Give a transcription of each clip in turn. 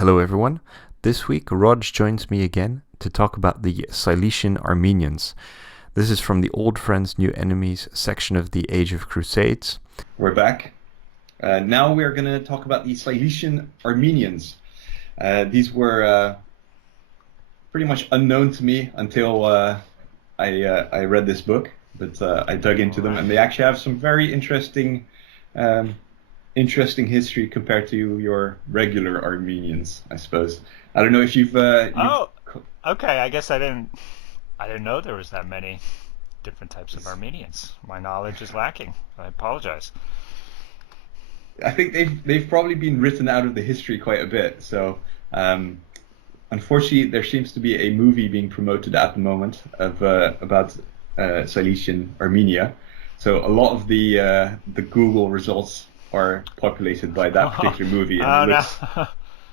Hello everyone. This week, Rodge joins me again to talk about the Cilician Armenians. This is from the Old Friends, New Enemies section of the Age of Crusades. We're back. Now we're going to talk about the Cilician Armenians. These were pretty much unknown to me until I read this book, but I dug into them, and they actually have some very interesting history compared to your regular Armenians, I suppose. I don't know if you've. Oh, okay. I guess I didn't know there was that many different types of Armenians. My knowledge is lacking. I apologize. I think they've probably been written out of the history quite a bit. So, unfortunately, there seems to be a movie being promoted at the moment of about Cilician Armenia. So a lot of the Google results are populated by that particular movie, and Oh no.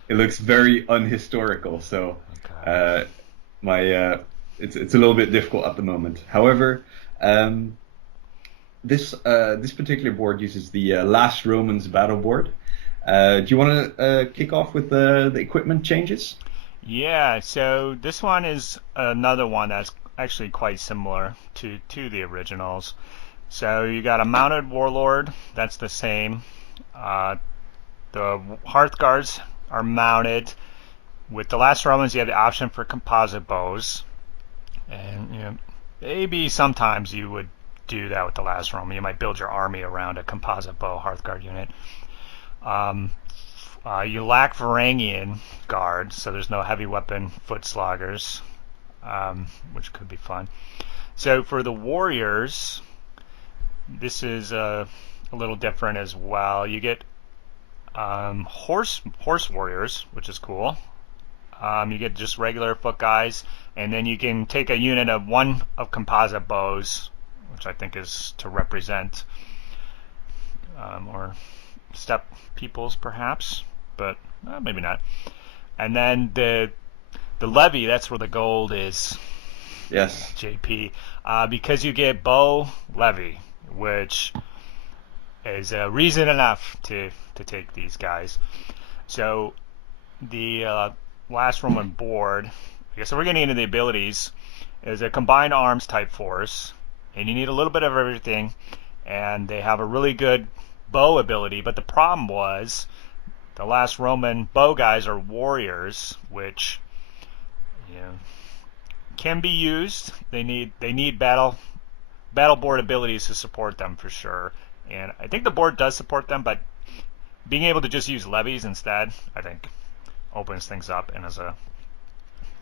it looks very unhistorical. So Okay. my it's a little bit difficult at the moment. However, this particular board uses the Last Romans battle board. Do you want to kick off with the equipment changes? Yeah. So this one is another one that's actually quite similar to the originals. So you got a mounted warlord. That's the same. The hearth guards are mounted. With the Last Romans, you have the option for composite bows, and maybe sometimes you would do that with the Last Roman. You might build your army around a composite bow Hearthguard unit. Um, you lack Varangian guard, so there's no heavy weapon foot sloggers, which could be fun. So for the warriors, this is a little different as well. You get horse warriors, which is cool. You get just regular foot guys, and then you can take a unit of one of composite bows, which I think is to represent or steppe peoples, perhaps, but maybe not. And then the levy, that's where the gold is, Yes. JP, because you get bow levy, which is reason enough to take these guys. So the Last Roman board, I guess, so we're getting into the abilities, is a combined arms type force, and you need a little bit of everything, and they have a really good bow ability, but the problem was the Last Roman bow guys are warriors, which can be used. They need battle board abilities to support them for sure, and I think the board does support them, but being able to just use levies instead, I think, opens things up and is a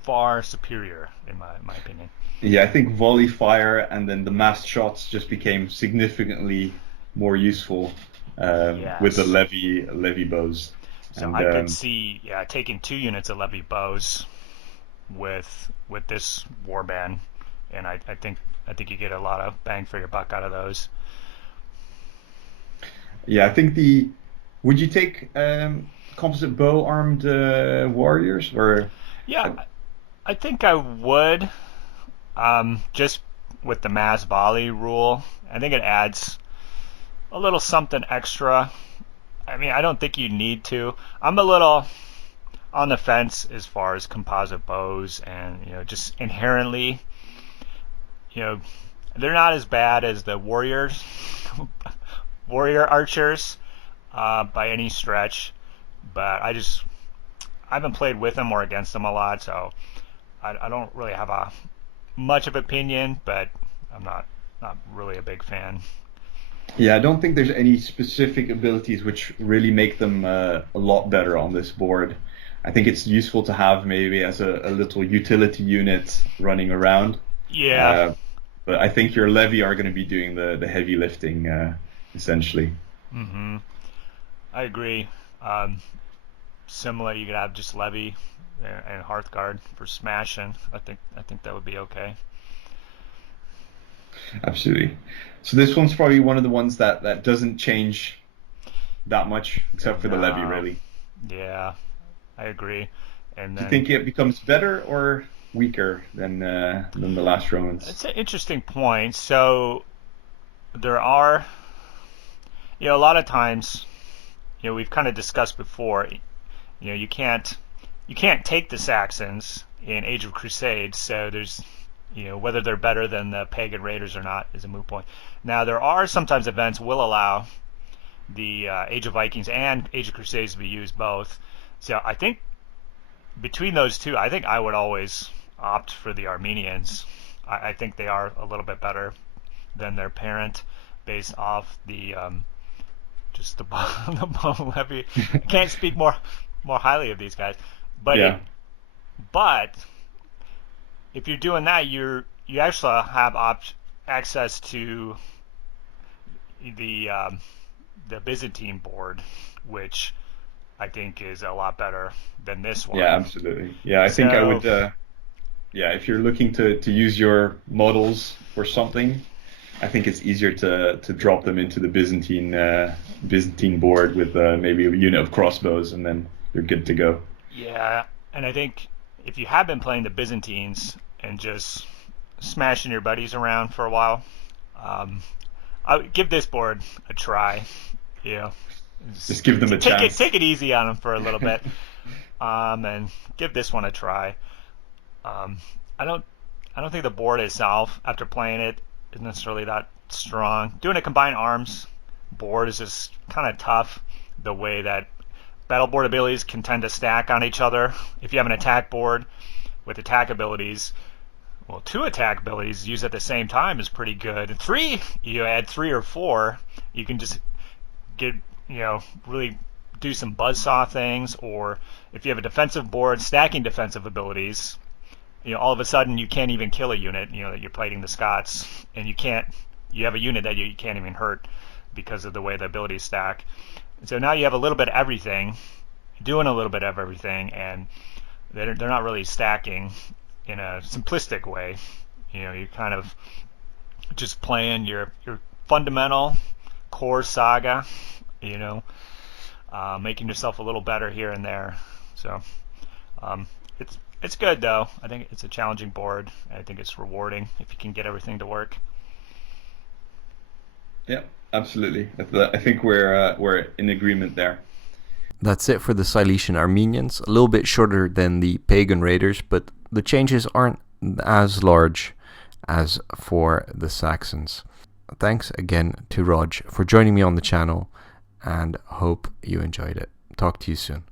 far superior in my opinion. Yeah, I think volley fire and then the massed shots just became significantly more useful with the Yes. levy bows. So And I could see, yeah, taking 2 units of levy bows with this warband, and I think you get a lot of bang for your buck out of those. yeah, I think the would you take composite bow armed warriors or Yeah, I think I would. Just with the mass volley rule, I think it adds a little something extra. I mean, I don't think you need to. I'm a little on the fence as far as composite bows, and just inherently, you know, they're not as bad as the warrior archers by any stretch. But I haven't played with them or against them a lot, so I don't really have a much of opinion. But I'm not really a big fan. yeah, I don't think there's any specific abilities which really make them a lot better on this board. I think it's useful to have maybe as a little utility unit running around. Yeah. Uh, but I think your levy are going to be doing the heavy lifting essentially. hmm I agree. Um, Similar, you could have just levy and Hearthguard for smashing. I think that would be okay. Absolutely. So this one's probably one of the ones that doesn't change that much, except for the levy, No. really. Yeah, I agree. And Do you then think it becomes better or weaker than the last Romans? it's an interesting point. So there are, a lot of times, we've kind of discussed before. You can't you can't take the Saxons in Age of Crusades, so there's, whether they're better than the pagan raiders or not is a moot point. Now, there are sometimes events will allow the Age of Vikings and Age of Crusades to be used both. So I think between those two, I think I would always opt for the Armenians. I think they are a little bit better than their parent based off the just the bone levy. I can't speak more highly of these guys, but Yeah. but if you're doing that, you actually have access to the Byzantine board, which I think is a lot better than this one. Yeah, absolutely. Yeah, I think I would. Yeah, if you're looking to use your models for something, I think it's easier to drop them into the Byzantine board with maybe a unit of crossbows, and then you're good to go. Yeah, and I think if you have been playing the Byzantines and just smashing your buddies around for a while, I would give this board a try. Just give them a chance. Take it easy on them for a little bit, and give this one a try. I don't think the board itself, after playing it, is necessarily that strong. Doing a combined arms board is just kind of tough. The way that battle board abilities can tend to stack on each other. If you have an attack board with attack abilities, well, 2 attack abilities used at the same time is pretty good. And 3, you add 3 or 4, you can just get, really do some buzzsaw things. Or if you have a defensive board, stacking defensive abilities, all of a sudden you can't even kill a unit, that you're fighting the Scots, and you have a unit that you can't even hurt because of the way the abilities stack. And so now you have a little bit of everything, doing a little bit of everything, and they're not really stacking in a simplistic way. You're kind of just playing your fundamental core saga, making yourself a little better here and there. So it's good, though. I think it's a challenging board. I think it's rewarding if you can get everything to work. Yeah, absolutely. I think we're in agreement there. That's it for the Cilician Armenians. A little bit shorter than the pagan raiders, but the changes aren't as large as for the Saxons. Thanks again to Rodge for joining me on the channel, and hope you enjoyed it. Talk to you soon.